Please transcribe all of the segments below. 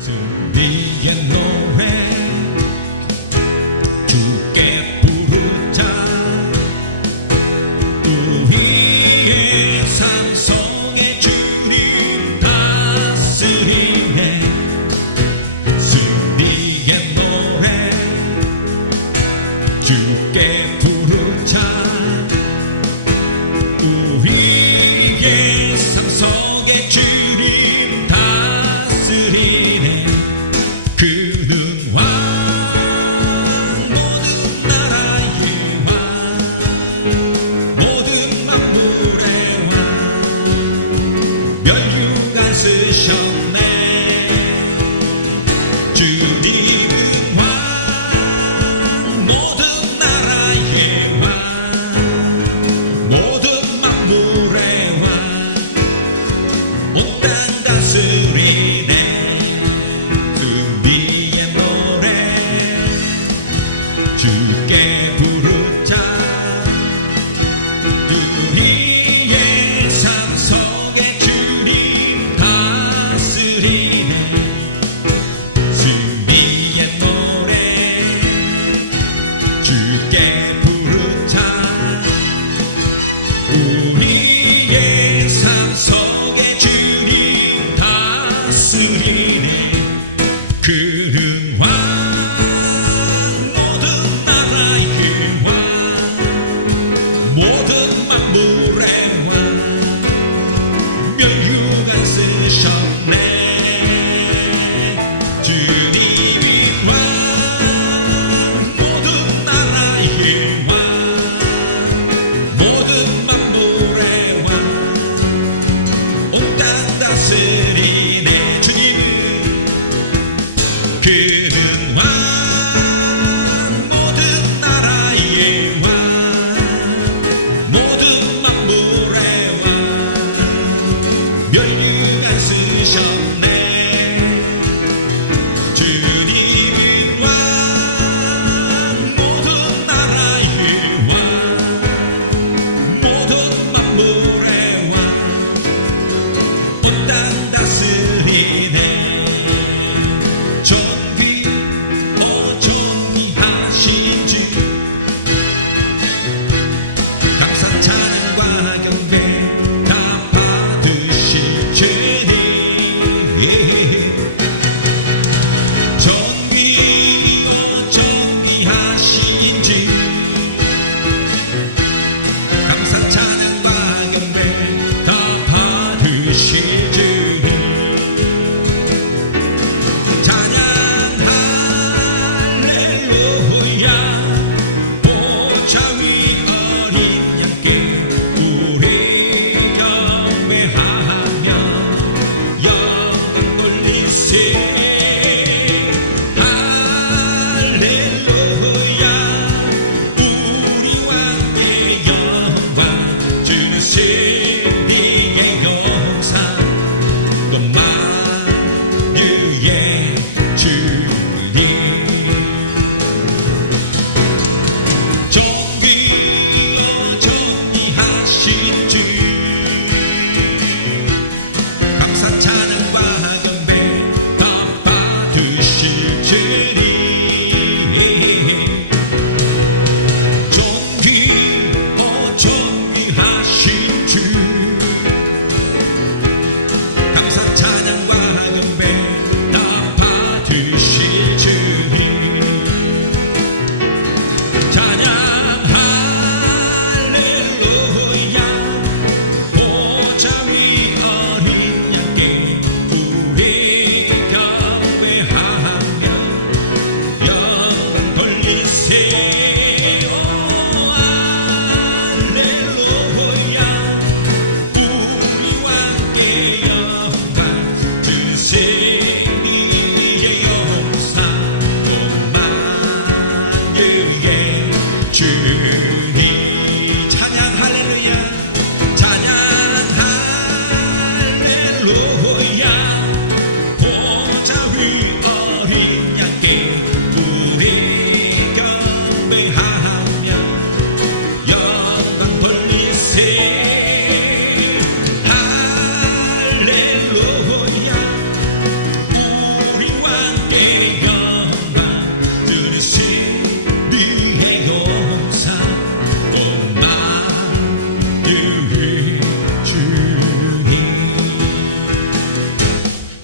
승리의 노래 주께 부르자. 우리의 삶 속에 주님 다스리네. 승리의 노래 주께 부르자. 우리의 삶 속에 주님 다스리네. 그는 왕 모든 나라의 왕 모든 만물의 왕 면류관 쓰셨네. 주님은 왕 모든 나라의 왕 모든 만물의 왕 온 땅 다스리네. 승리의 노래 주께 부르자. 우리의 삶 속에 주님 다스리네. 승리의 노래 주께 부르자. 우리의 삶 속에 주님 다스리네. 그는 왕 모든 나라의 왕 모든 만물의 왕 면류관 쓰셨네. 주님이 왕 모든 나라의 왕 모든 만물의 왕 온 땅 다스리네. 주님은 그는 왕 모든 나라의 왕 모든 만물의 왕 면류관 쓰셨네. 주님은 왕 모든 나라의 왕 모든 만물의 왕 온 땅 다스리네. 존귀하신 주 감사 찬양과 경배 다 받으실 주님. 존귀하신 주 감사 찬양과 경배 다 받으실 주.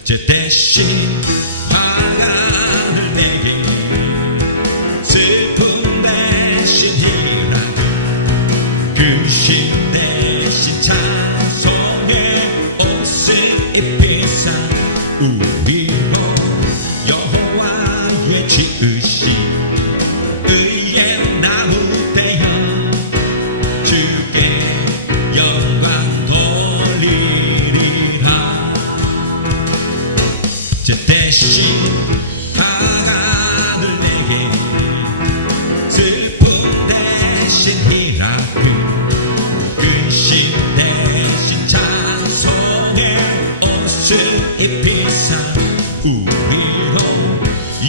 제 대신 화가를 내게 슬픔 대신 희락을 그 신 대신 찬송의 옷을 입히사 우리로 여호와의 지으신 의의 나무 되어 주께 영광 돌리리라. 제 대신 하나를 내게 슬픔 대신 희락을 그 신 대신 찬송의 옷을 입히사 우리로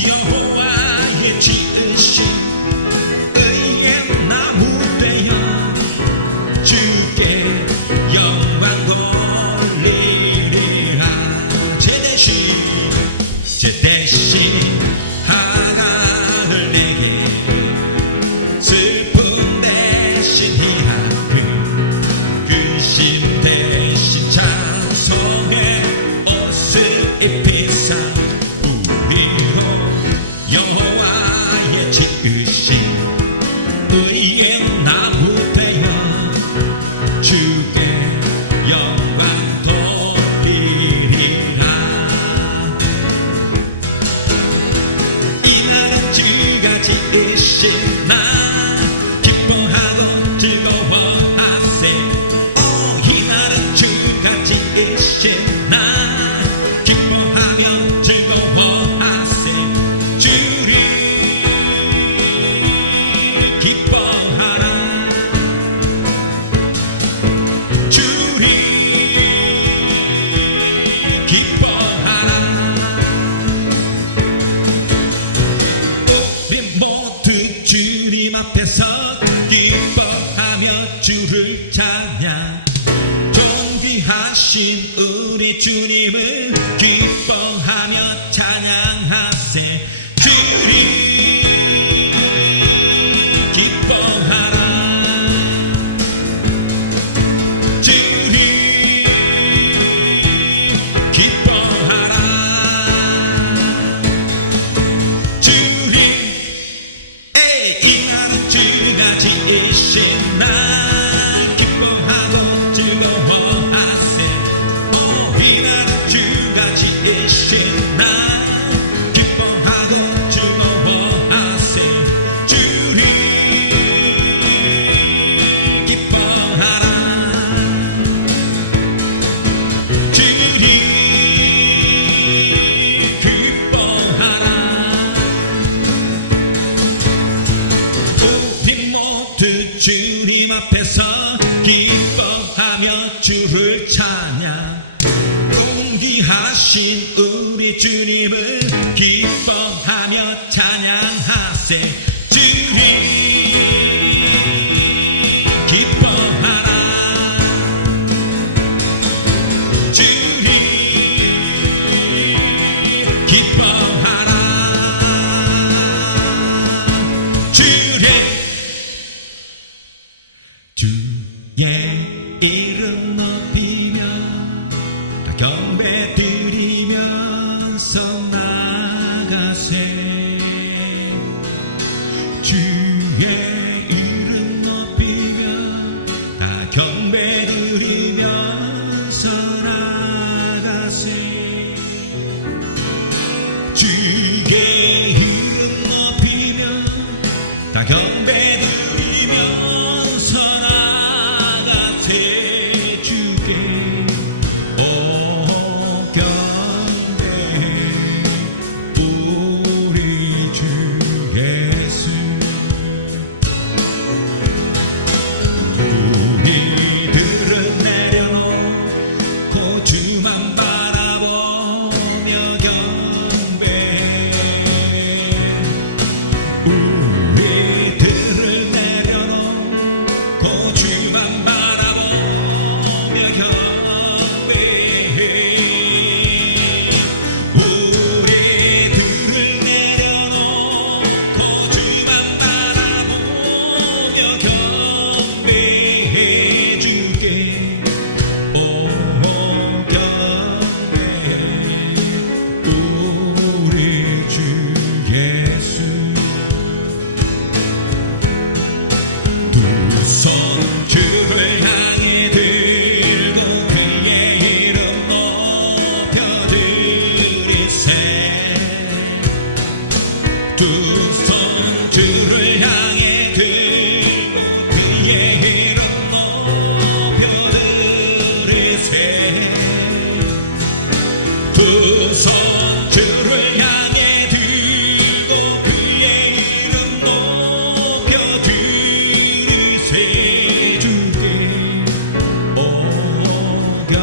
여호와의 지으신 의의 나무 되어 주께 영광 돌리리라. 제 대신 하나를 내게 슬픔 대신 희락을 그 신 대신 찬송의 옷을 입히사 우리로 여호와의 지으신 의의 나무 되어 주께 영광 돌리리라. 이 나라 주가 지으신 나 기뻐하고 즐거워하세. 이 나라 주가 지으신 나 기뻐하며 즐거워하세. 주를 기뻐하라. 주를 기뻐하라. 우리 모두 주님 앞에서 기뻐하며 주를 찬양. 존귀하신 우리 주님을 기뻐하며 찬양하세. 주를 기뻐하라. 주를 기뻐하라. 주를 이 나라 주가 지으신 나 기뻐하고 즐거워하세. 이 나라 주가 지으신 나 기뻐하고 즐거워하세. 주를 기뻐하라. 주를 기뻐하라. 우리 모두 주님 앞에서 기뻐하며 주를 찬양. 존귀하신 우리 주님을 기뻐하며 찬양하세. 주를 기뻐하라. 주를 기뻐하라. 주를 주의 이름 높이며 경배 드리면서 나아가세. 두 손 주를 향해 들고 그의 이름 높여 들으세 주께 오경배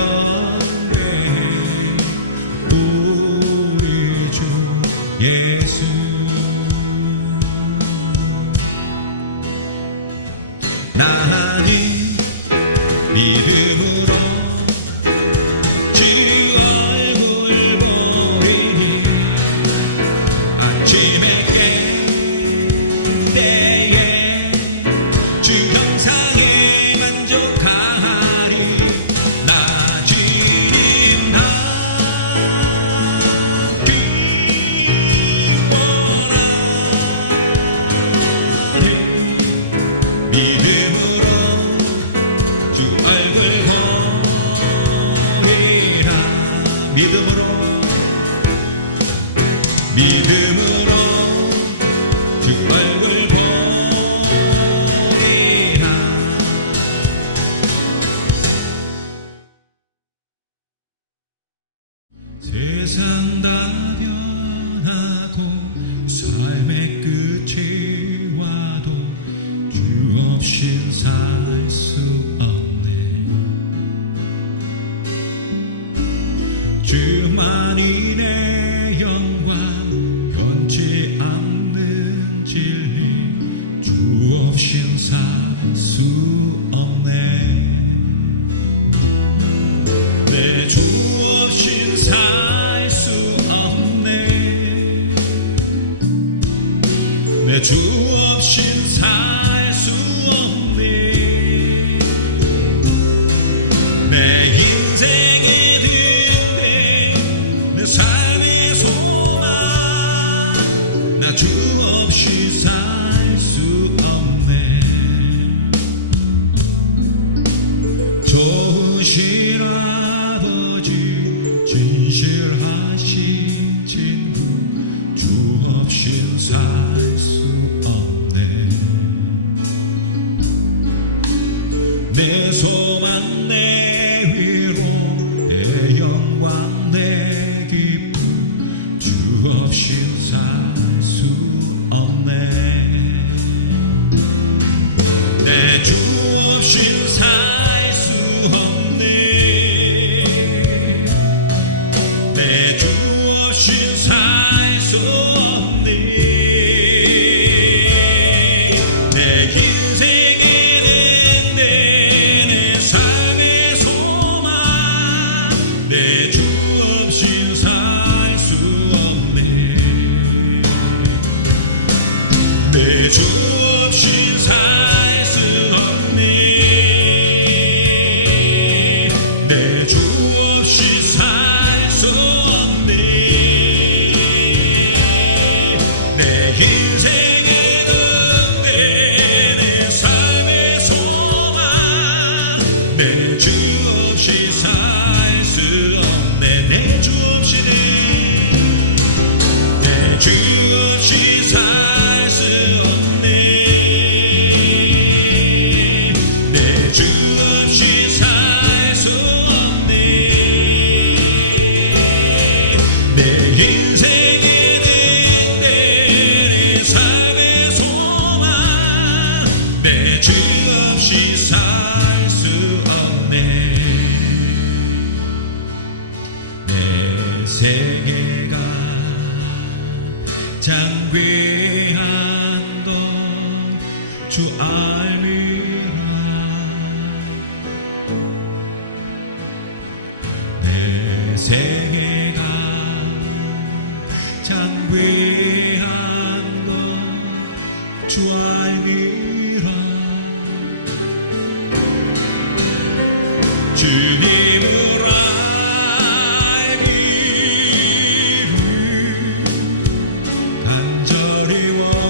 우리 주 예수 나는 믿음으로 주 얼굴 보리니 아침에 깰 때에 주 형상에 만족하리 나 주님 나 기뻐하리 믿음으로 주 얼굴 보리라 믿음으로 주 얼굴 보리라 세상 다 변하고 삶의 끝이 와도 주 없인 살 수 없네 주만이 내 영광 변치 않는 진리 주 없인 살 수 없네 내 주 없인 살 수 없네 내 주 없인 살 수 없네 내 인생의 등대 내 삶의 소망 나 주 없이 살 수 없네 좋으신 아버지 진실하신 친구 주 없인 살 수 없네 내 소망 내 위로 내 영광 내 기쁨 주 없인 살 수 없네 내 주 없인 살 수 없네 내 주 없인 살 수 없네 내 인생의 내 삶의 소망 내 주 없인 살 수 없네 내 주 없인 살 수 없네 내 주 없이 살 수 없네 내 인생의 등대 내 삶의 소망 내 주 없이 살 수 없네 내 주 없이 내 주 없이 살 수 없네 내 주 없이 살 수 없네 내 인생의 내 삶의 소망 내 주 없이 살 수 없네 내 세계가 장귀한 주 알미라 내 생애가 장귀한 주 알미라 주님을 알기를 간절히 원하네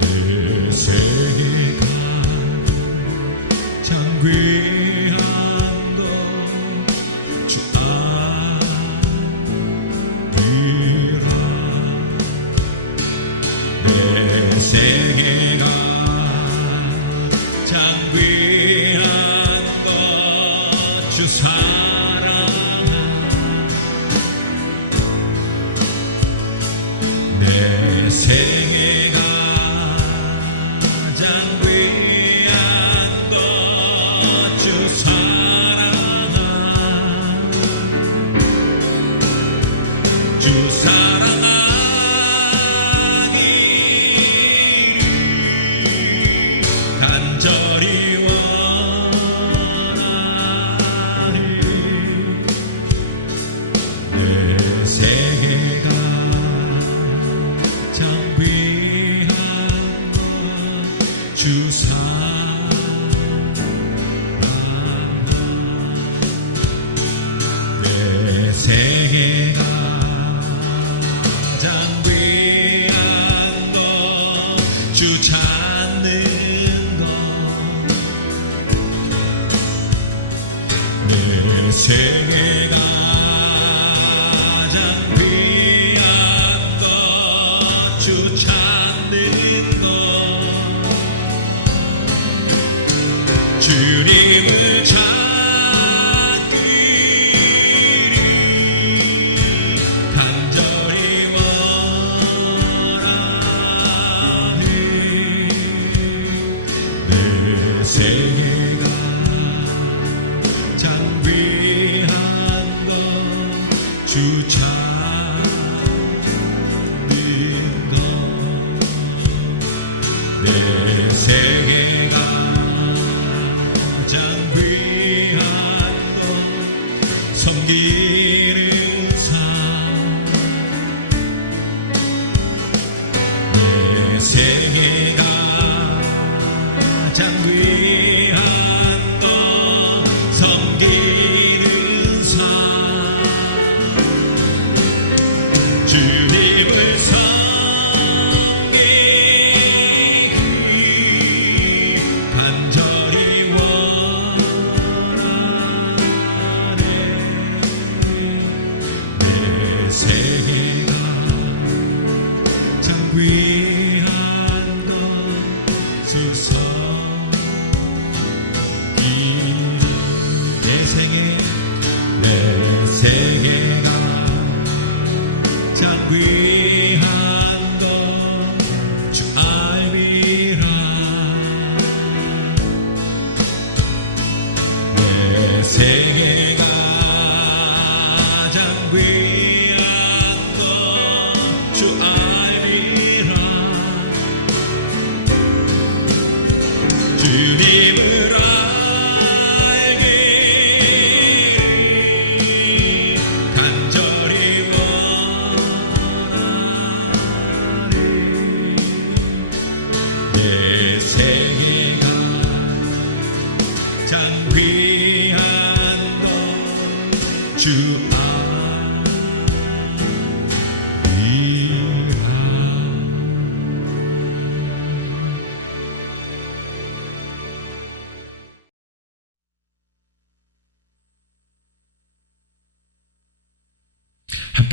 내 생애가 참 귀한 것 주 알미라 내 생애가 참 귀한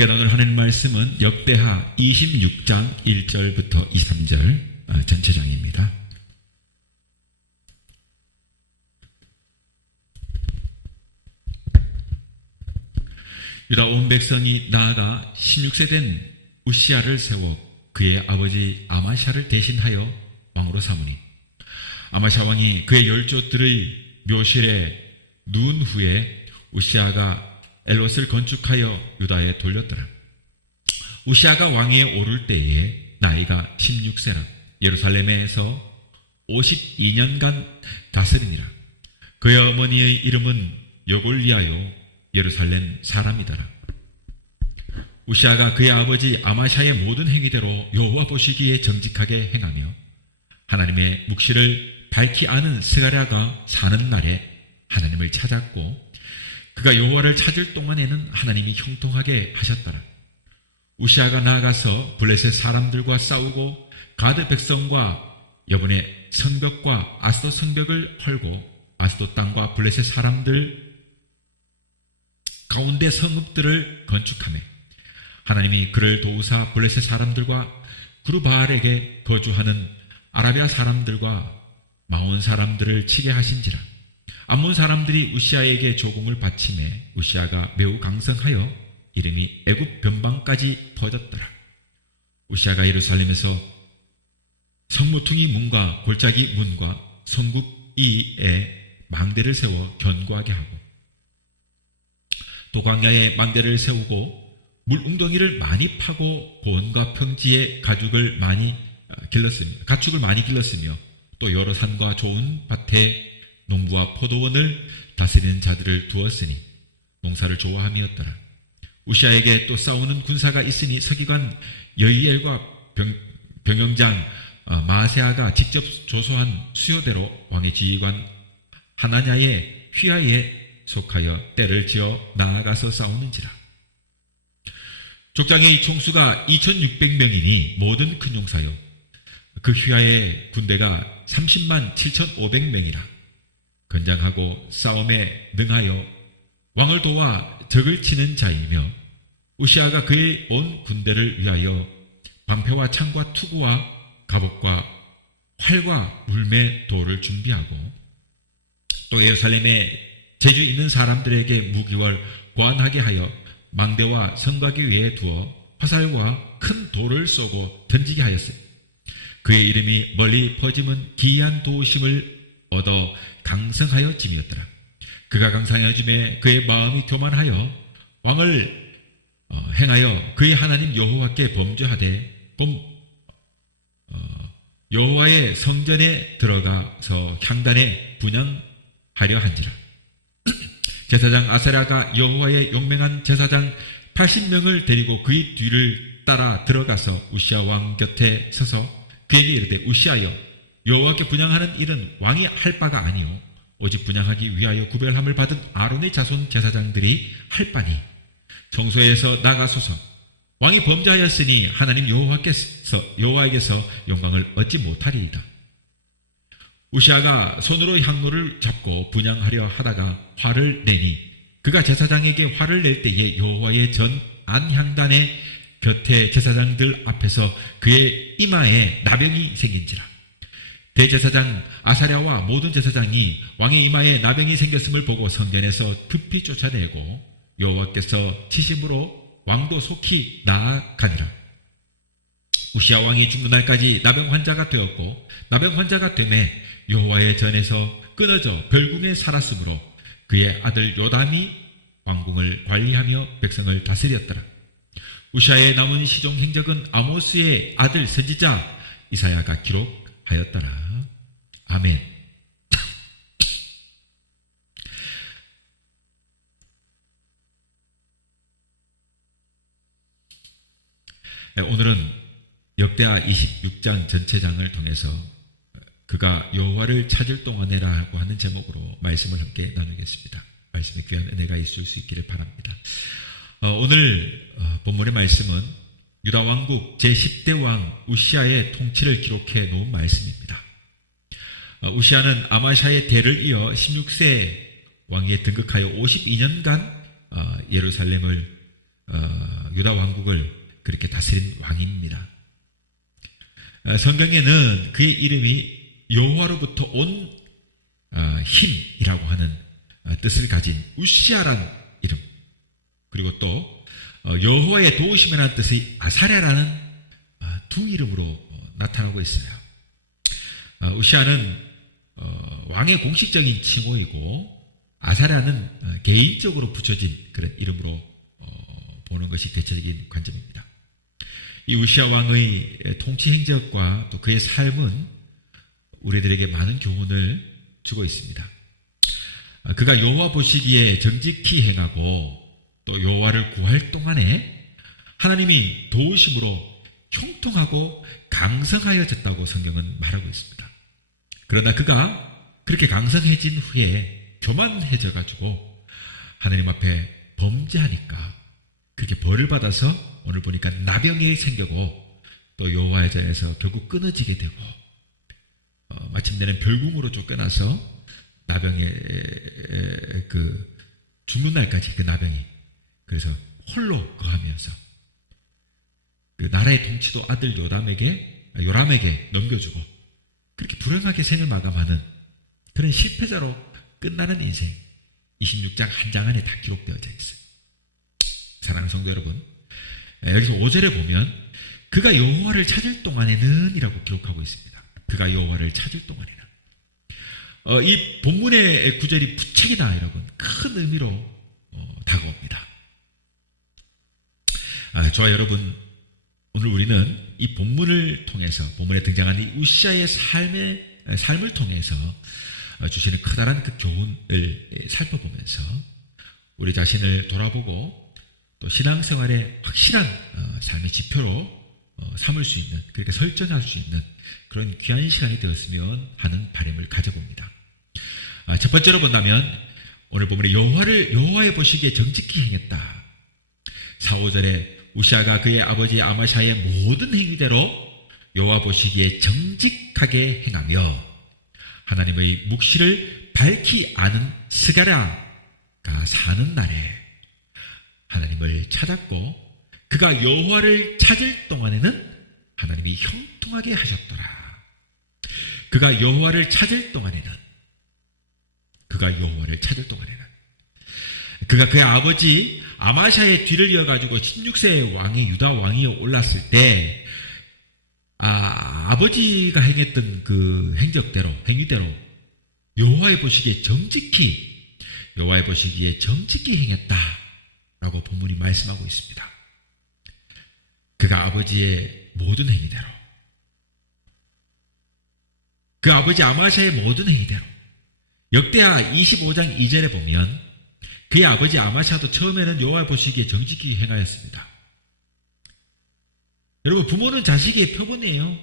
함께 나눌 하나님 말씀은 역대하 26장 1절부터 23절 전체장입니다. 유다 온 백성이 나아가 16세 된 우시야를 세워 그의 아버지 아마샤를 대신하여 왕으로 삼으니 아마샤 왕이 그의 열조들의 묘실에 누운 후에 우시야가 엘롯을 건축하여 유다에 돌렸더라. 우시야가 왕위에 오를 때에 나이가 16세라 예루살렘에서 52년간 다스리니라. 그의 어머니의 이름은 여골리아요 예루살렘 사람이더라. 우시야가 그의 아버지 아마샤의 모든 행위대로 여호와 보시기에 정직하게 행하며 하나님의 묵시를 밝히 아는 스가랴가 사는 날에 하나님을 찾았고 그가 여호와를 찾을 동안에는 하나님이 형통하게 하셨더라. 우시야가 나아가서 블레셋 사람들과 싸우고 가드 백성과 여분의 성벽과 아스도 성벽을 헐고 아스도 땅과 블레셋 사람들 가운데 성읍들을 건축하며 하나님이 그를 도우사 블레셋 사람들과 구르바알에게 거주하는 아라비아 사람들과 마온 사람들을 치게 하신지라. 암몬 사람들이 우시야에게 조공을 바치매 우시야가 매우 강성하여 이름이 애굽 변방까지 퍼졌더라. 우시야가 예루살렘에서 성모퉁이 문과 골짜기 문과 성국 이에 망대를 세워 견고하게 하고, 또 광야에 망대를 세우고 물웅덩이를 많이 파고 고원과 평지에 가축을 많이 길렀으며, 또 여러 산과 좋은 밭에 농부와 포도원을 다스리는 자들을 두었으니 농사를 좋아함이었더라. 우시아에게 또 싸우는 군사가 있으니 서기관 여이엘과 병영장 마세아가 직접 조소한 수요대로 왕의 지휘관 하나냐의 휘하에 속하여 때를 지어 나아가서 싸우는지라. 족장의 총수가 2600명이니 모든 큰 용사요, 그 휘하의 군대가 30만 7500명이라. 건장하고 싸움에 능하여 왕을 도와 적을 치는 자이며, 우시아가 그의 온 군대를 위하여 방패와 창과 투구와 갑옷과 활과 울매 돌을 준비하고, 또 예루살렘에 재주 있는 사람들에게 무기를 보완하게 하여 망대와 성곽이 위에 두어 화살과 큰 돌을 쏘고 던지게 하였어요. 그의 이름이 멀리 퍼짐은 기이한 도심을 얻어 강성하여 짐이었더라. 그가 강성하여 짐에 그의 마음이 교만하여 왕을 행하여 그의 하나님 여호와께 범죄하되 여호와의 성전에 들어가서 향단에 분향하려 한지라. 제사장 아사랴가 여호와의 용맹한 제사장 80명을 데리고 그의 뒤를 따라 들어가서 우시아 왕 곁에 서서 그에게 이르되, 우시아여, 여호와께 분향하는 일은 왕이 할 바가 아니요 오직 분향하기 위하여 구별함을 받은 아론의 자손 제사장들이 할 바니 성소에서 나가소서. 왕이 범죄하였으니 하나님 여호와에게서 영광을 얻지 못하리이다. 우시아가 손으로 향로를 잡고 분향하려 하다가 화를 내니 그가 제사장에게 화를 낼 때에 여호와의 전 안향단의 곁에 제사장들 앞에서 그의 이마에 나병이 생긴지라. 대제사장 아사랴와 모든 제사장이 왕의 이마에 나병이 생겼음을 보고 성전에서 급히 쫓아내고 여호와께서 치심으로 왕도 속히 나아가니라. 우시아 왕이 죽는 날까지 나병 환자가 되었고, 나병 환자가 되매 여호와의 전에서 끊어져 별궁에 살았으므로 그의 아들 요담이 왕궁을 관리하며 백성을 다스렸더라. 우시아의 남은 시종 행적은 아모스의 아들 선지자 이사야가 기록하였더라. 아멘. 오늘은 역대하 26장 전체장을 통해서 그가 여호와를 찾을 동안에라고 하는 제목으로 말씀을 함께 나누겠습니다. 말씀에 귀한 은혜가 있을 수 있기를 바랍니다. 오늘 본문의 말씀은 유다 왕국 제10대 왕 우시아의 통치를 기록해 놓은 말씀입니다. 우시아는 아마샤의 대를 이어 16세 왕위에 등극하여 52년간 예루살렘을 유다 왕국을 그렇게 다스린 왕입니다. 성경에는 그의 이름이 여호와로부터 온 힘이라고 하는 뜻을 가진 우시아라는 이름, 그리고 또 여호와의 도우심이라는 뜻의 아사랴라는 두 이름으로 나타나고 있어요. 우시아는 왕의 공식적인 칭호이고 아사랴는 개인적으로 붙여진 그런 이름으로 보는 것이 대체적인 관점입니다. 이 우시아 왕의 통치 행적과 또 그의 삶은 우리들에게 많은 교훈을 주고 있습니다. 그가 여호와 보시기에 정직히 행하고 또 여호와를 구할 동안에 하나님이 도우심으로 형통하고 강성하여졌다고 성경은 말하고 있습니다. 그러나 그가 그렇게 강성해진 후에 교만해져 가지고 하나님 앞에 범죄하니까 그렇게 벌을 받아서 오늘 보니까 나병이 생기고 또 여호와의 전에서 결국 끊어지게 되고 마침내는 별궁으로 쫓겨나서 나병의 그 죽는 날까지 그 나병이 그래서 홀로 거하면서 그 나라의 통치도 아들 요람에게 넘겨주고 그렇게 불행하게 생을 마감하는 그런 실패자로 끝나는 인생 26장 한 장 안에 다 기록되어져 있어요. 사랑하는 성도 여러분, 여기서 5절에 보면 그가 여호와를 찾을 동안에는 이라고 기록하고 있습니다. 그가 여호와를 찾을 동안에는 이 본문의 구절이 부책이다, 여러분. 큰 의미로 다가옵니다. 저와 여러분, 오늘 우리는 이 본문을 통해서, 본문에 등장한 이 우시아의 삶을 통해서 주시는 커다란 그 교훈을 살펴보면서 우리 자신을 돌아보고 또 신앙생활의 확실한 삶의 지표로 삼을 수 있는, 그렇게 설정할 수 있는 그런 귀한 시간이 되었으면 하는 바람을 가져봅니다. 첫 번째로 본다면 오늘 본문에 여호와의 보시기에 정직히 행했다. 4, 5절에 우시아가 그의 아버지 아마샤의 모든 행위대로 여호와 보시기에 정직하게 행하며 하나님의 묵시를 밝히 아는 스가랴가 사는 날에 하나님을 찾았고 그가 여호와를 찾을 동안에는 하나님이 형통하게 하셨더라. 그가 여호와를 찾을 동안에는 그가 그의 아버지 아마샤의 뒤를 이어가지고 16세의 왕이 유다 왕이 올랐을 때 아버지가 행했던 그 행위대로 여호와의 보시기에 정직히 행했다라고 본문이 말씀하고 있습니다. 그가 아버지의 모든 행위대로, 그 아버지 아마샤의 모든 행위대로. 역대하 25장 2절에 보면 그의 아버지 아마샤도 처음에는 여호와 보시기에 정직히 행하였습니다. 여러분, 부모는 자식의 표본이에요.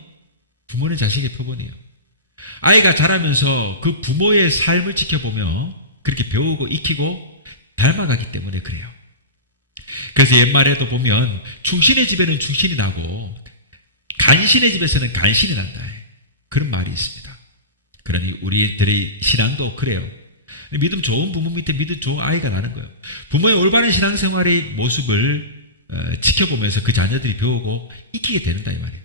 아이가 자라면서 그 부모의 삶을 지켜보며 그렇게 배우고 익히고 닮아가기 때문에 그래요. 그래서 옛말에도 보면 충신의 집에는 충신이 나고 간신의 집에서는 간신이 난다, 그런 말이 있습니다. 그러니 우리들의 신앙도 그래요. 믿음 좋은 부모 밑에 믿음 좋은 아이가 나는 거예요. 부모의 올바른 신앙생활의 모습을 지켜보면서 그 자녀들이 배우고 익히게 된다, 이 말이에요.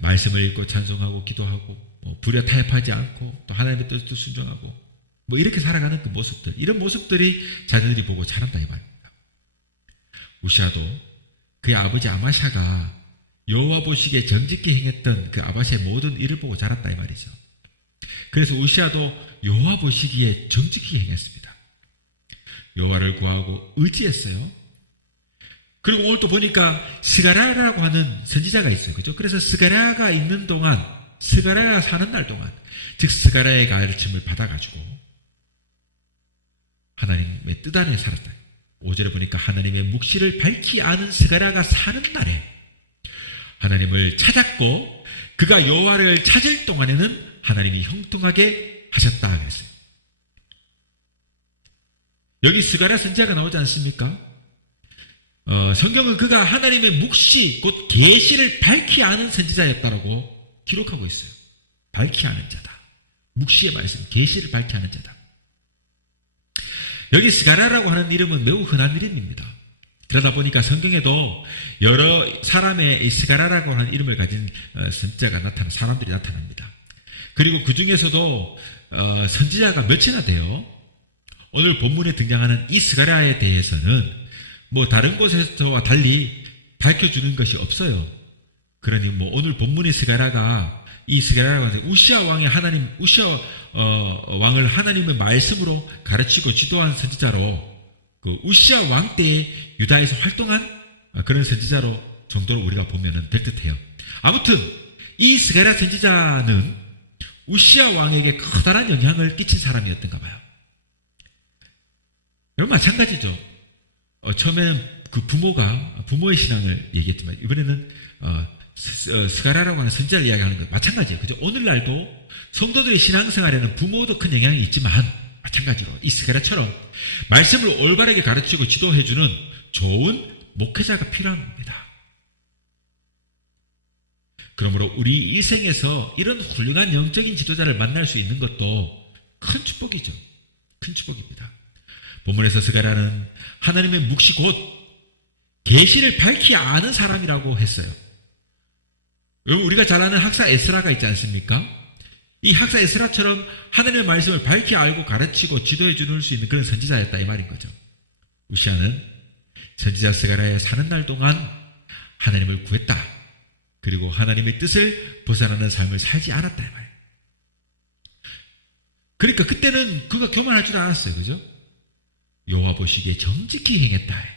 말씀을 읽고 찬송하고 기도하고 불에 타협하지 않고 또 하나님의 뜻도 순종하고 이렇게 살아가는 그 모습들, 이런 모습들이 자녀들이 보고 자란다, 이 말입니다. 우시아도 그의 아버지 아마샤가 여호와 보시기에 정직히 행했던 그 아바샤의 모든 일을 보고 자랐다, 이 말이죠. 그래서 우시아도 여호와 보시기에 정직히 행했습니다. 여호와를 구하고 의지했어요. 그리고 오늘 또 보니까 스가랴라고 하는 선지자가 있어요. 그죠? 그래서 스가랴가 있는 동안, 스가랴가 사는 날 동안, 즉 스가랴의 가르침을 받아가지고 하나님의 뜻 안에 살았다. 5절에 보니까 하나님의 묵시를 밝히 아는 스가랴가 사는 날에 하나님을 찾았고 그가 여호와를 찾을 동안에는 하나님이 형통하게 하셨다 그랬어요. 여기 스가랴 선지자가 나오지 않습니까? 성경은 그가 하나님의 묵시 곧 계시를 밝히 아는 선지자였다라고 기록하고 있어요. 밝히 아는 자다. 묵시의 말씀, 계시를 밝히 아는 자다. 여기 스가랴라고 하는 이름은 매우 흔한 이름입니다. 그러다 보니까 성경에도 여러 사람의 이 스가랴라고 하는 이름을 가진 선지자가 사람들이 나타납니다. 그리고 그 중에서도 선지자가 몇이나 돼요. 오늘 본문에 등장하는 이 스가랴에 대해서는 다른 곳에서와 달리 밝혀주는 것이 없어요. 그러니 오늘 본문의 스가랴가 이 스가랴가 우시아 왕의 우시아 왕을 하나님의 말씀으로 가르치고 지도한 선지자로 그 우시아 왕 때에 유다에서 활동한 그런 선지자로 정도로 우리가 보면 될 듯해요. 아무튼 이 스가랴 선지자는 우시아 왕에게 커다란 영향을 끼친 사람이었던가 봐요. 여러분 마찬가지죠. 처음에는 그 부모의 신앙을 얘기했지만 이번에는 스가랴라고 하는 선지자를 이야기하는 것 마찬가지예요. 그죠? 오늘날도 성도들의 신앙생활에는 부모도 큰 영향이 있지만 마찬가지로 이 스가랴처럼 말씀을 올바르게 가르치고 지도해주는 좋은 목회자가 필요합니다. 그러므로 우리 일생에서 이런 훌륭한 영적인 지도자를 만날 수 있는 것도 큰 축복이죠. 큰 축복입니다. 본문에서 스가랴는 하나님의 묵시 곧 계시를 밝히 아는 사람이라고 했어요. 여러분 우리가 잘 아는 학사 에스라가 있지 않습니까? 이 학사 에스라처럼 하나님의 말씀을 밝히 알고 가르치고 지도해 줄 수 있는 그런 선지자였다 이 말인 거죠. 우시아는 선지자 스가랴에 사는 날 동안 하나님을 구했다. 그리고 하나님의 뜻을 벗어나는 삶을 살지 않았다 이 말이에요. 그러니까 그때는 그가 교만할 줄 알았어요. 그죠? 여호와 보시기에 정직히 행했다.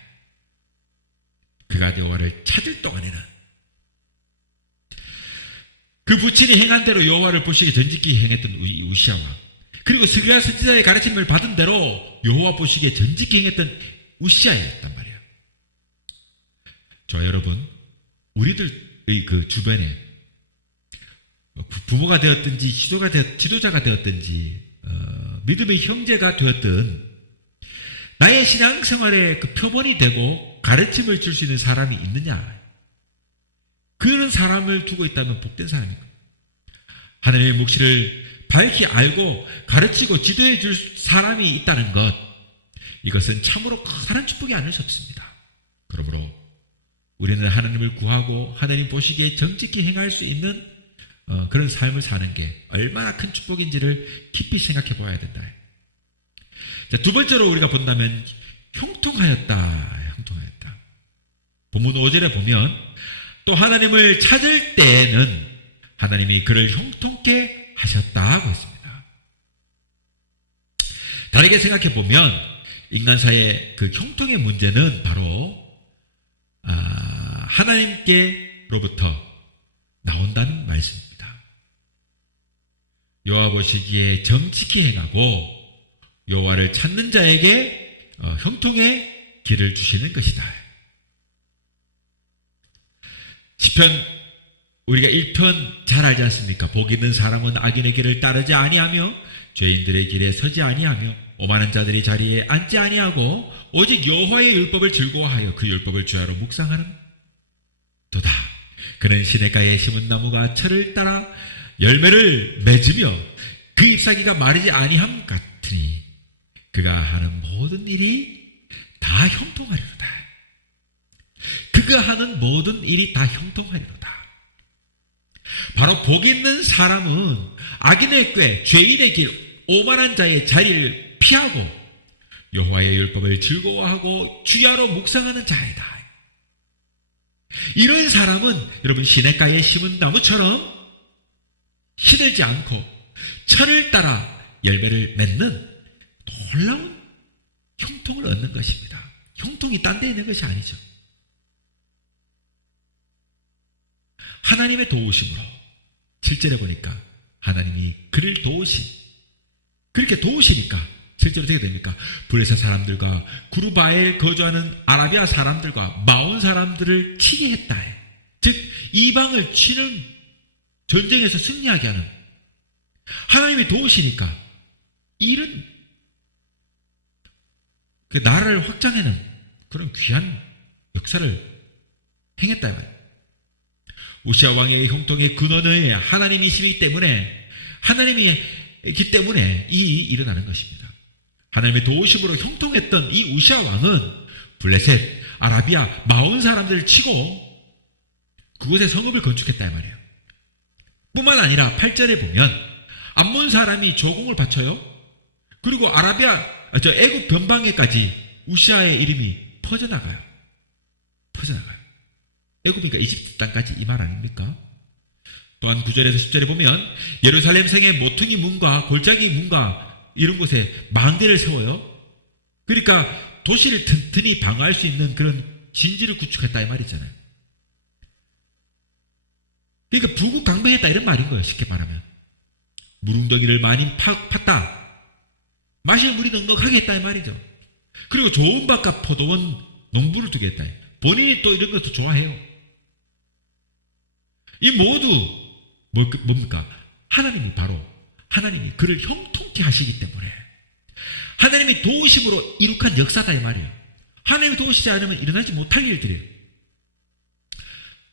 그가 여호와를 찾을 동안에는 그 부친이 행한 대로 여호와를 보시기에 정직히 행했던 우시아 왕, 그리고 스가랴 선지자의 가르침을 받은 대로 여호와 보시기에 정직히 행했던 우시아였단 말이에요. 저 여러분, 우리들의 그 주변에 부모가 되었든지 지도자가 되었든지 믿음의 형제가 되었든 나의 신앙생활에 그 표본이 되고 가르침을 줄 수 있는 사람이 있느냐? 그런 사람을 두고 있다면 복된 사람입니다. 하나님의 묵시를 밝히 알고 가르치고 지도해 줄 사람이 있다는 것, 이것은 참으로 커다란 축복이 아닐 수 없습니다. 그러므로 우리는 하나님을 구하고 하나님 보시기에 정직히 행할 수 있는 그런 삶을 사는 게 얼마나 큰 축복인지를 깊이 생각해 보아야 된다. 자, 두 번째로 우리가 본다면 형통하였다. 형통하였다. 본문 5절에 보면 또 하나님을 찾을 때에는 하나님이 그를 형통케 하셨다고 했습니다. 다르게 생각해 보면 인간사의 그 형통의 문제는 바로 하나님께로부터 나온다는 말씀입니다. 여호와 보시기에 정직히 행하고 여호와를 찾는 자에게 형통의 길을 주시는 것이다. 시편 우리가 1편 잘 알지 않습니까? 복 있는 사람은 악인의 길을 따르지 아니하며 죄인들의 길에 서지 아니하며 오만한 자들이 자리에 앉지 아니하고 오직 여호와의 율법을 즐거워하여 그 율법을 주야로 묵상하는 도다. 그는 시냇가에 심은 나무가 철을 따라 열매를 맺으며 그 잎사귀가 마르지 아니함 같으니 그가 하는 모든 일이 다 형통하리로다. 그가 하는 모든 일이 다 형통하리로다. 바로 복 있는 사람은 악인의 꾀, 죄인의 길, 오만한 자의 자리를 피하고 여호와의 율법을 즐거워하고 주야로 묵상하는 자이다. 이런 사람은 여러분 시냇가에 심은 나무처럼 시들지 않고 철을 따라 열매를 맺는 놀라운 형통을 얻는 것입니다. 형통이 딴 데 있는 것이 아니죠. 하나님의 도우심으로 7절에 보니까 하나님이 그를 그렇게 도우시니까 실제로 어떻게 됩니까? 블레셋 사람들과 구르바엘 거주하는 아라비아 사람들과 마온 사람들을 치게 했다. 즉 이방을 치는 전쟁에서 승리하게 하는 하나님이 도우시니까 이런 그 나라를 확장해는 그런 귀한 역사를 행했다 말이에요. 우시아 왕의 형통의 근원은 하나님이시기 때문에 하나님이기 때문에 이 일이 일어나는 것입니다. 하나님의 도우심으로 형통했던 이 우시아 왕은 블레셋, 아라비아, 마온 사람들을 치고 그곳에 성읍을 건축했다 말이에요. 뿐만 아니라 8절에 보면 암몬 사람이 조공을 바쳐요. 그리고 애굽 변방에까지 우시아의 이름이 퍼져나가요. 애굽이니까 이집트 땅까지 이 말 아닙니까? 또한 9절에서 10절에 보면 예루살렘 성의 모퉁이 문과 골짜기 문과 이런 곳에 망대를 세워요. 그러니까 도시를 튼튼히 방어할 수 있는 그런 진지를 구축했다 이 말이잖아요. 그러니까 부국강병했다 이런 말인 거예요. 쉽게 말하면 물웅덩이를 많이 팠다. 마실 물이 넉넉하게 했다 이 말이죠. 그리고 좋은 밭과 포도원 농부를 두게 했다. 본인이 또 이런 것도 좋아해요. 이 모두 뭡니까? 하나님이 그를 형통케 하시기 때문에 하나님이 도우심으로 이룩한 역사다 이 말이에요. 하나님이 도우시지 않으면 일어나지 못할 일들이에요.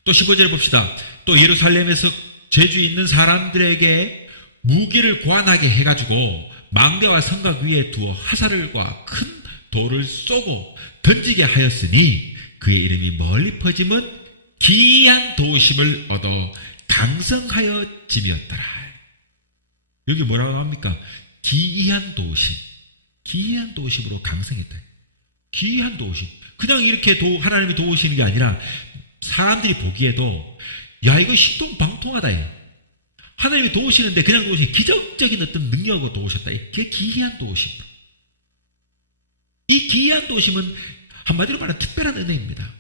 또 15절 봅시다. 또 예루살렘에서 죄주 있는 사람들에게 무기를 고안하게 해가지고 망대와 성곽 위에 두어 화살과 큰 돌을 쏘고 던지게 하였으니 그의 이름이 멀리 퍼짐은 기이한 도우심을 얻어 강성하여짐이었더라. 여기 뭐라고 합니까? 기이한 도우심으로 강성했다. 기이한 도우심. 그냥 이렇게 하나님이 도우시는 게 아니라 사람들이 보기에도 야 이거 신동방통하다. 하나님이 도우시는데 그냥 도우시는 기적적인 어떤 능력으로 도우셨다. 이게 기이한 도우심으로. 이 기이한 도우심은 한마디로 말하면 특별한 은혜입니다.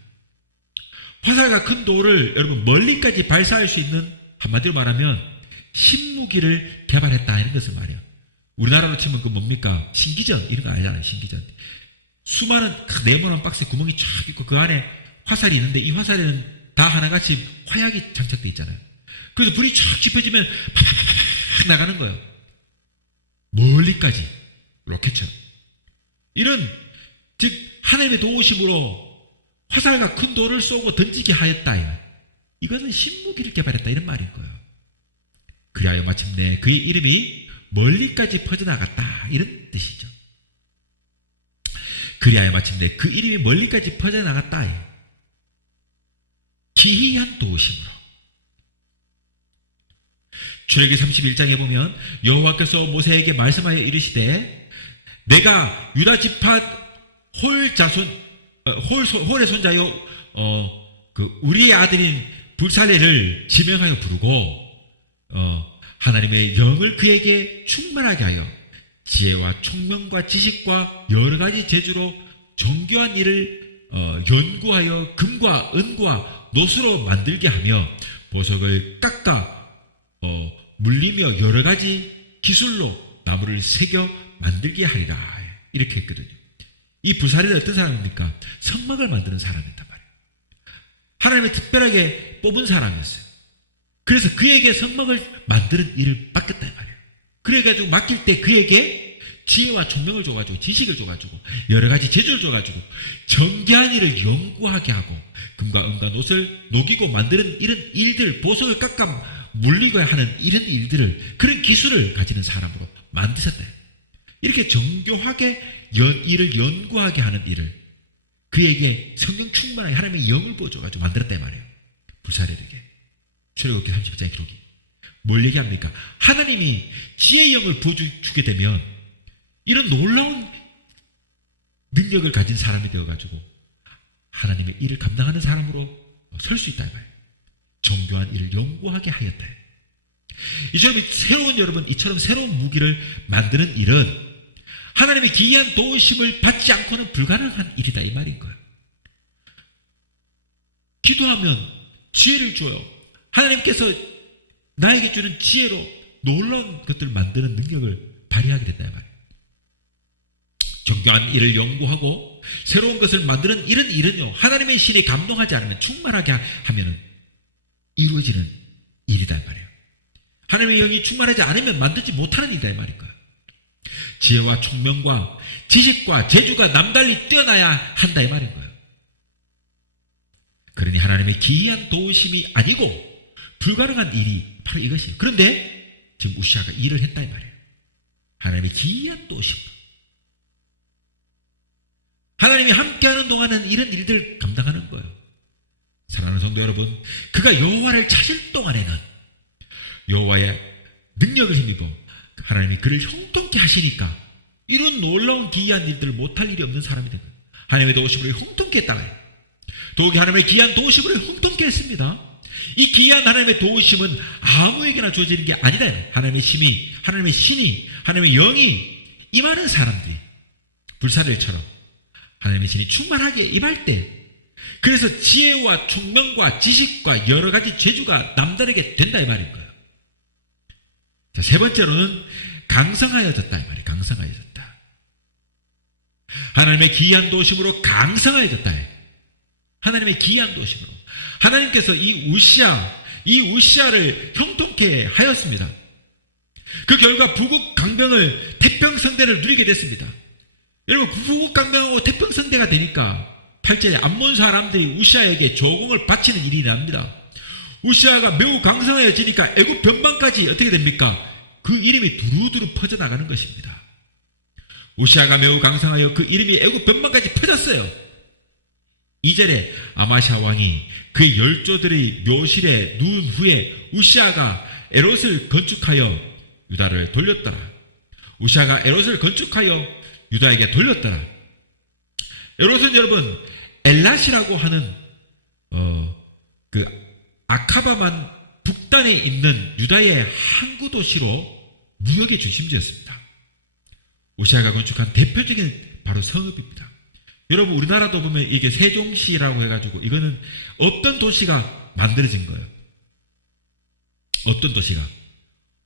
화살과 큰 돌을 여러분 멀리까지 발사할 수 있는 한마디로 말하면 신무기를 개발했다 이런 것을 말해요. 우리나라로 치면 그 뭡니까? 신기전 이런 거 알잖아요. 신기전. 수많은 네모난 박스에 구멍이 쫙 있고 그 안에 화살이 있는데 이 화살에는 다 하나같이 화약이 장착되어 있잖아요. 그래서 불이 쫙 짚어지면 팍팍팍 나가는 거예요. 멀리까지 로켓처럼. 이런 즉 하나님의 도우심으로 화살과 큰 돌을 쏘고 던지게 하였다. 이것은 신무기를 개발했다 이런 말인 거예요. 그리하여 마침내 그의 이름이 멀리까지 퍼져나갔다 이런 뜻이죠. 그리하여 마침내 그 이름이 멀리까지 퍼져나갔다. 기이한 도우심으로. 출애굽기 31장에 보면 여호와께서 모세에게 말씀하여 이르시되 내가 유다 지파 홀의 손자요 우리의 아들인 불살레를 지명하여 부르고 하나님의 영을 그에게 충만하게 하여 지혜와 총명과 지식과 여러 가지 재주로 정교한 일을 연구하여 금과 은과 노수로 만들게 하며 보석을 깎아 물리며 여러 가지 기술로 나무를 새겨 만들게 하리라 이렇게 했거든요. 이 불살레는 어떤 사람입니까? 성막을 만드는 사람이었단 말이에요. 하나님이 특별하게 뽑은 사람이었어요. 그래서 그에게 성막을 만드는 일을 맡겼단 말이에요. 그래가지고 맡길 때 그에게 지혜와 총명을 줘가지고 지식을 줘가지고 여러 가지 재주를 줘가지고 정교한 일을 연구하게 하고 금과 은과 노를 녹이고 만드는 이런 일들, 보석을 깎아 물리고 하는 이런 일들을 그런 기술을 가지는 사람으로 만드셨다. 이렇게 정교하게 일을 연구하게 하는 일을 그에게 성령 충만하게 하나님의 영을 부어줘가지고 만들었단 말이에요. 불살레에게. 출애굽기 30장의 기록이 뭘 얘기합니까? 하나님이 지혜의 영을 부어주게 되면 이런 놀라운 능력을 가진 사람이 되어가지고 하나님의 일을 감당하는 사람으로 설 수 있다. 정교한 일을 연구하게 하였다. 이처럼 새로운 무기를 만드는 일은 하나님의 기이한 도우심을 받지 않고는 불가능한 일이다 이 말인 거예요. 기도하면 지혜를 줘요. 하나님께서 나에게 주는 지혜로 놀라운 것들을 만드는 능력을 발휘하게 된다 이 말이에요. 정교한 일을 연구하고 새로운 것을 만드는 이런 일은요, 하나님의 신이 감동하지 않으면 충만하게 하면 이루어지는 일이다 이 말이에요. 하나님의 영이 충만하지 않으면 만들지 못하는 일이다 이 말인 거예요. 지혜와 총명과 지식과 재주가 남달리 뛰어나야 한다 이 말인 거예요. 그러니 하나님의 기이한 도우심이 아니고 불가능한 일이 바로 이것이에요. 그런데 지금 우시아가 일을 했다 이 말이에요. 하나님의 기이한 도우심. 하나님이 함께하는 동안은 이런 일들을 감당하는 거예요. 사랑하는 성도 여러분, 그가 여호와를 찾을 동안에는 여호와의 능력을 힘입어 하나님이 그를 형통케 하시니까 이런 놀라운 기이한 일들을 못할 일이 없는 사람이 된 거예요. 하나님의 도우심으로 형통케 했다. 더욱이 하나님의 기이한 도우심으로 형통케 했습니다. 이 기이한 하나님의 도우심은 아무에게나 주어지는 게 아니다. 하나님의 신이 하나님의 영이 임하는 사람들이 불살레처럼 하나님의 신이 충만하게 임할 때, 그래서 지혜와 총명과 지식과 여러 가지 재주가 남다르게 된다 이 말인 거예요. 자, 세 번째로는 강성하여졌다 이 말이에요. 강성하여졌다. 하나님의 기이한 도우심으로 강성하여졌다. 하나님의 기이한 도우심으로 하나님께서 이 우시아를 형통케 하였습니다. 그 결과 부국 강병을 태평성대를 누리게 됐습니다. 여러분, 부국 강병하고 태평성대가 되니까 8절에 암몬 사람들이 우시아에게 조공을 바치는 일이 납니다. 우시아가 매우 강성하여지니까 애굽 변방까지 어떻게 됩니까? 그 이름이 두루두루 퍼져나가는 것입니다. 우시아가 매우 강성하여 그 이름이 애굽 변방까지 퍼졌어요. 2절에 아마샤 왕이 그의 열조들의 묘실에 누운 후에 우시아가 에롯을 건축하여 유다를 돌렸더라. 우시아가 에롯을 건축하여 유다에게 돌렸더라. 에롯은 여러분 엘랏이라고 하는 그 아카바만 북단에 있는 유다의 항구 도시로 무역의 중심지였습니다. 우시아가 건축한 대표적인 바로 성읍입니다. 여러분 우리나라도 보면 이게 세종시라고 해가지고 이거는 어떤 도시가 만들어진 거예요. 어떤 도시가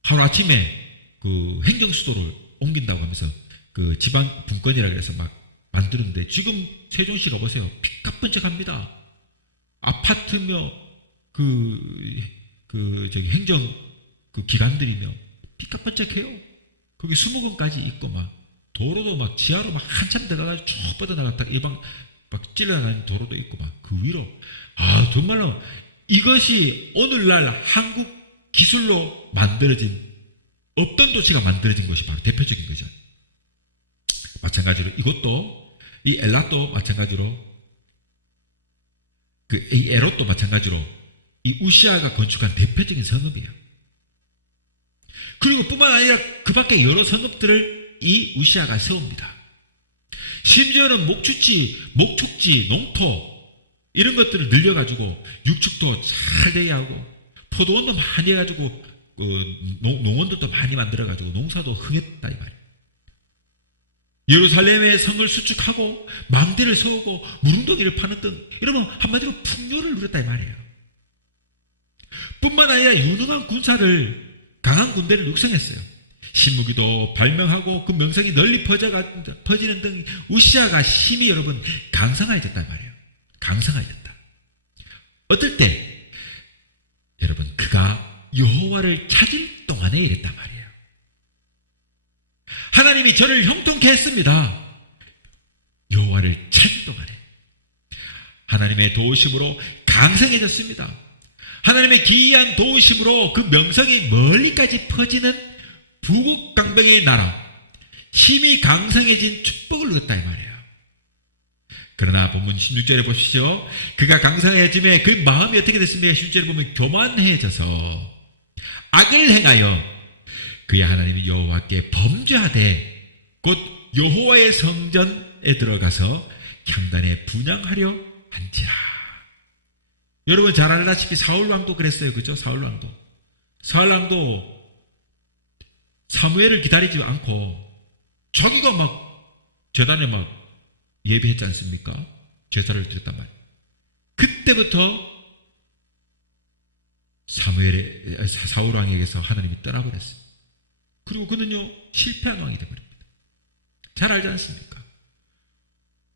하루아침에 그 행정수도를 옮긴다고 하면서 그 지방 분권이라고 해서 막 만드는데 지금 세종시로 보세요. 피카번쩍합니다. 아파트며 저기 행정 그 기관들이며 피카번쩍해요. 거기 수목원까지 있고 막 도로도 막 지하로 막 한참 들어가가지고 쭉 뻗어나갔다 이방 막 찔러나가는 도로도 있고 막 그 위로 정말로 이것이 오늘날 한국 기술로 만들어진 없던 도시가 만들어진 것이 바로 대표적인 거죠. 마찬가지로 이것도 이 엘랏도 마찬가지로 이 에롯도 마찬가지로 이 우시아가 건축한 대표적인 성읍이에요. 그리고 뿐만 아니라 그 밖에 여러 성읍들을 이 우시아가 세웁니다. 심지어는 목축지, 농토 이런 것들을 늘려가지고 육축도 잘 되게 하고 포도원도 많이 해가지고 농원들도 많이 만들어가지고 농사도 흥했다 이 말이에요. 예루살렘의 성을 수축하고 망대를 세우고 무릉덩이를 파는 등 이러면 한마디로 풍요를 누렸다 이 말이에요. 뿐만 아니라 유능한 강한 군대를 육성했어요. 신무기도 발명하고 그 명성이 널리 퍼지는 등 우시아가 힘이 여러분 강성해졌단 말이에요. 강성해졌다. 어떨 때 여러분 그가 여호와를 찾을 동안에 이랬단 말이에요. 하나님이 저를 형통케 했습니다. 여호와를 찾을 동안에 하나님의 도우심으로 강성해졌습니다. 하나님의 기이한 도우심으로 그 명성이 멀리까지 퍼지는 부국강병의 나라 힘이 강성해진 축복을 얻었다 이 말이에요. 그러나 본문 16절에 보시죠. 그가 강성해짐에 그 마음이 어떻게 됐습니까? 16절에 보면 교만해져서 악을 행하여 그의 하나님 여호와께 범죄하되 곧 여호와의 성전에 들어가서 향단에 분향하려 한지라. 여러분 잘 알다시피 사울왕도 그랬어요. 그죠? 사울왕도 사무엘을 기다리지 않고 자기가 막 재단에 막 예배했지 않습니까? 제사를 드렸단 말이에요. 그때부터 사울왕에게서 하나님이 떠나버렸어요. 그리고 그는요 실패한 왕이 되어버립니다. 잘 알지 않습니까?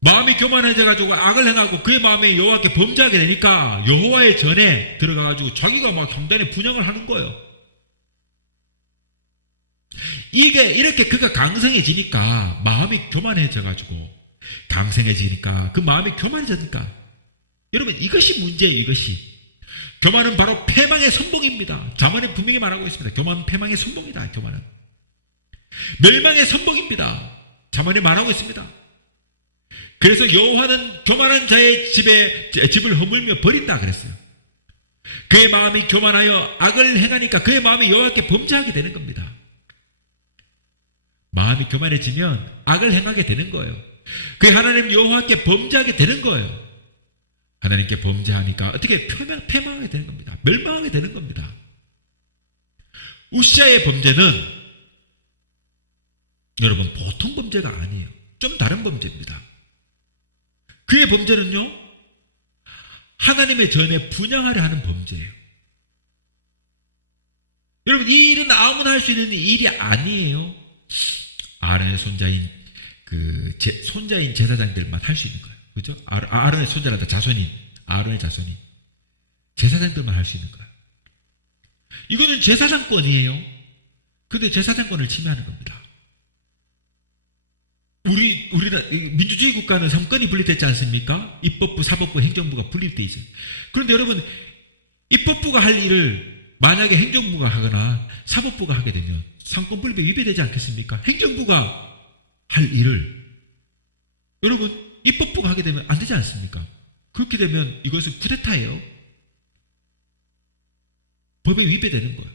마음이 교만해져가지고 악을 행하고 그의 마음에 여호와께 범죄하게 되니까 여호와의 전에 들어가가지고 자기가 막 향단에 분향을 하는 거예요. 이게 이렇게 그가 강성해지니까 마음이 교만해져가지고 강성해지니까 그 마음이 교만해지니까 여러분 이것이 문제예요. 이것이 교만은 바로 패망의 선봉입니다. 잠언에 분명히 말하고 있습니다. 교만은 패망의 선봉이다. 교만은 멸망의 선봉입니다. 잠언에 말하고 있습니다. 그래서 여호와는 교만한 자의 집을 허물며 버린다 그랬어요. 그의 마음이 교만하여 악을 행하니까 그의 마음이 여호와께 범죄하게 되는 겁니다. 마음이 교만해지면 악을 행하게 되는 거예요. 그의 하나님 여호와께 범죄하게 되는 거예요. 하나님께 범죄하니까 어떻게 패망하게 되는 겁니다. 멸망하게 되는 겁니다. 우시아의 범죄는 여러분 보통 범죄가 아니에요. 좀 다른 범죄입니다. 그의 범죄는요 하나님의 전에 분향하려 하는 범죄예요. 여러분 이 일은 아무나 할 수 있는 일이 아니에요. 아론의 손자인 손자인 제사장들만 할 수 있는 거예요. 그죠? 아론의 손자란다. 아론의 자손이 제사장들만 할 수 있는 거예요. 이거는 제사장권이에요. 그런데 제사장권을 침해하는 겁니다. 우리나라 민주주의 국가는 3권이 분립됐지 않습니까? 입법부, 사법부, 행정부가 분립되어 있어요. 그런데 여러분 입법부가 할 일을 만약에 행정부가 하거나 사법부가 하게 되면 3권 분립에 위배되지 않겠습니까? 행정부가 할 일을 여러분 입법부가 하게 되면 안 되지 않습니까? 그렇게 되면 이것은 쿠데타예요. 법에 위배되는 거예요.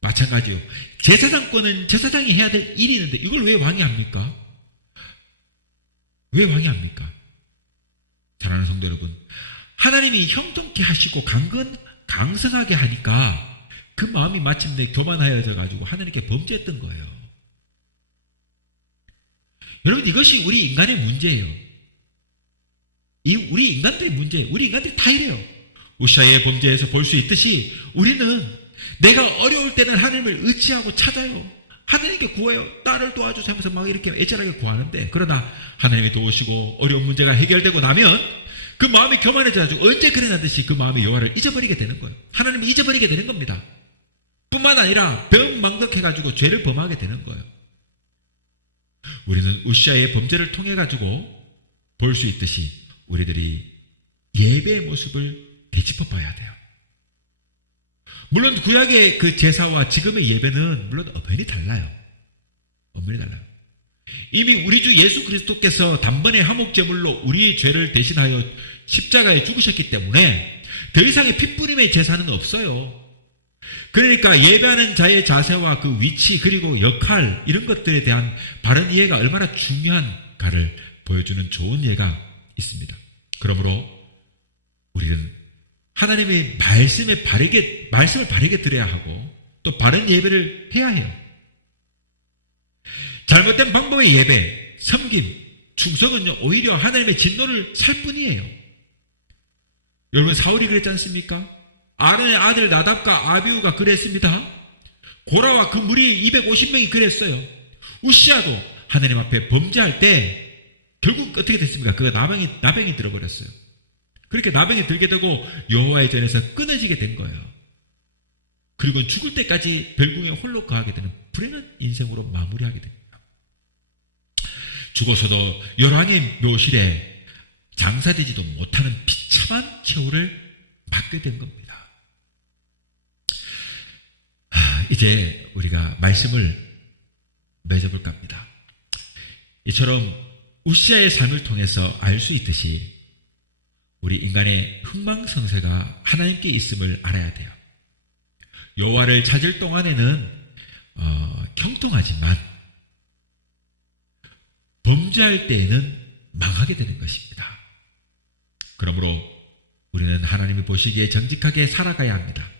마찬가지요. 제사장권은 제사장이 해야 될 일이 있는데 이걸 왜 왕이 합니까? 왜 왕이 합니까? 사랑하는 성도 여러분, 하나님이 형통케 하시고 강성하게 하니까 그 마음이 마침내 교만하여져 가지고 하나님께 범죄했던 거예요. 여러분, 이것이 우리 인간의 문제예요. 우리 인간들의 문제예요. 우리 인간들이 다 이래요. 우시아의 범죄에서 볼 수 있듯이 우리는 내가 어려울 때는 하나님을 의지하고 찾아요. 하나님께 구해요. 나를 도와주세요 하면서 막 이렇게 애절하게 구하는데, 그러나 하나님이 도우시고 어려운 문제가 해결되고 나면 그 마음이 교만해져가지고 언제 그랬냐듯이 그 마음의 여호와를 잊어버리게 되는 거예요. 하나님을 잊어버리게 되는 겁니다. 뿐만 아니라 병망덕해가지고 죄를 범하게 되는 거예요. 우리는 우시아의 범죄를 통해 가지고 볼 수 있듯이 우리들이 예배의 모습을 되짚어 봐야 돼요. 물론 구약의 그 제사와 지금의 예배는 물론 엄연히 달라요. 엄연히 달라요. 이미 우리 주 예수 그리스도께서 단번에 화목제물로 우리의 죄를 대신하여 십자가에 죽으셨기 때문에 더 이상의 핏부림의 제사는 없어요. 그러니까 예배하는 자의 자세와 그 위치 그리고 역할, 이런 것들에 대한 바른 이해가 얼마나 중요한가를 보여주는 좋은 예가 있습니다. 그러므로 우리는 하나님의 말씀을 바르게 들어야 하고 또 바른 예배를 해야 해요. 잘못된 방법의 예배, 섬김, 충성은요 오히려 하나님의 진노를 살 뿐이에요. 여러분, 사울이 그랬지 않습니까? 아론의 아들 나답과 아비후가 그랬습니다. 고라와 그 무리 250명이 그랬어요. 우시아도 하나님 앞에 범죄할 때 결국 어떻게 됐습니까? 그가 나병이 들어버렸어요. 그렇게 나병이 들게 되고 여호와의 전에서 끊어지게 된 거예요. 그리고 죽을 때까지 별궁에 홀로 거하게 되는 불행한 인생으로 마무리하게 됩니다. 죽어서도 열왕의 묘실에 장사되지도 못하는 비참한 최후를 맞게 된 겁니다. 이제 우리가 말씀을 맺어볼까 합니다. 이처럼 우시아의 삶을 통해서 알 수 있듯이 우리 인간의 흥망성쇠가 하나님께 있음을 알아야 돼요. 여호와를 찾을 동안에는 형통하지만 범죄할 때에는 망하게 되는 것입니다. 그러므로 우리는 하나님이 보시기에 정직하게 살아가야 합니다.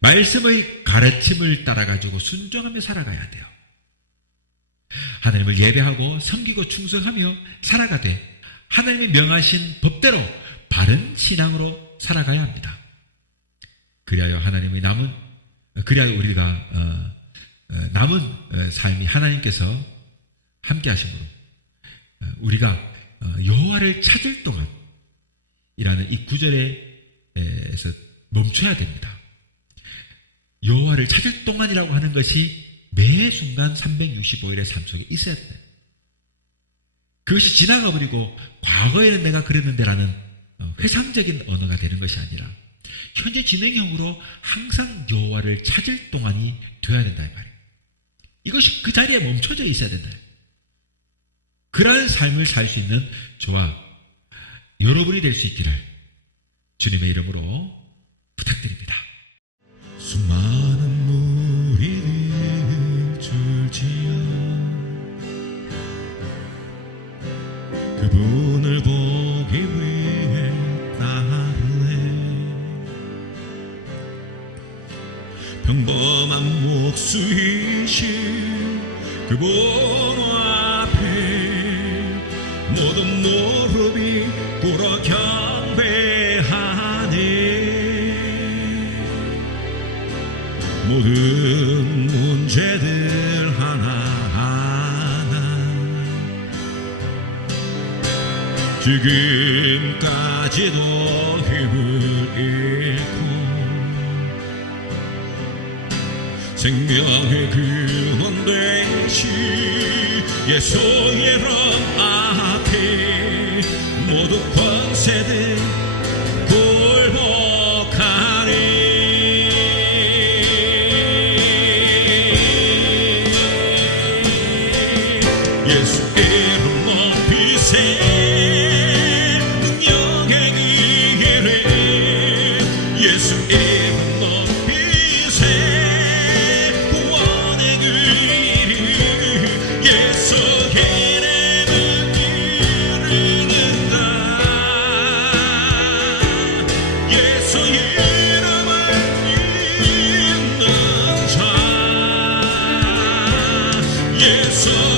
말씀의 가르침을 따라가지고 순종하며 살아가야 돼요. 하나님을 예배하고 섬기고 충성하며 살아가되 하나님이 명하신 법대로 바른 신앙으로 살아가야 합니다. 그리하여 우리가 남은 삶이 하나님께서 함께 하심으로 우리가 여호와를 찾을 동안이라는 이 구절에서 멈춰야 됩니다. 여호와를 찾을 동안이라고 하는 것이 매 순간 365일의 삶 속에 있어야 돼요. 그것이 지나가 버리고 과거에는 내가 그랬는데라는 회상적인 언어가 되는 것이 아니라 현재 진행형으로 항상 여호와를 찾을 동안이 되어야 된다 이 말이에요. 이것이 그 자리에 멈춰져 있어야 된다. 그러한 삶을 살 수 있는 저와 여러분이 될 수 있기를 주님의 이름으로 부탁드립니다. 수많은 무리를 줄지어 그분을 보기 위해 따르네. 평범한 목수이신 그분 앞에 모든 무릎이 꿇어 경배하네. 모든 문제들 하나하나 지금까지도 힘을 잃고 생명의 근원 되신 예수의 이름 앞에 모두 권세들 굴복하리. 예수 이름 높이세 능력의 그 이름 예수 이름 높이세 구원의 그 이름 예수 이름을 부른다. 예수 이름 예수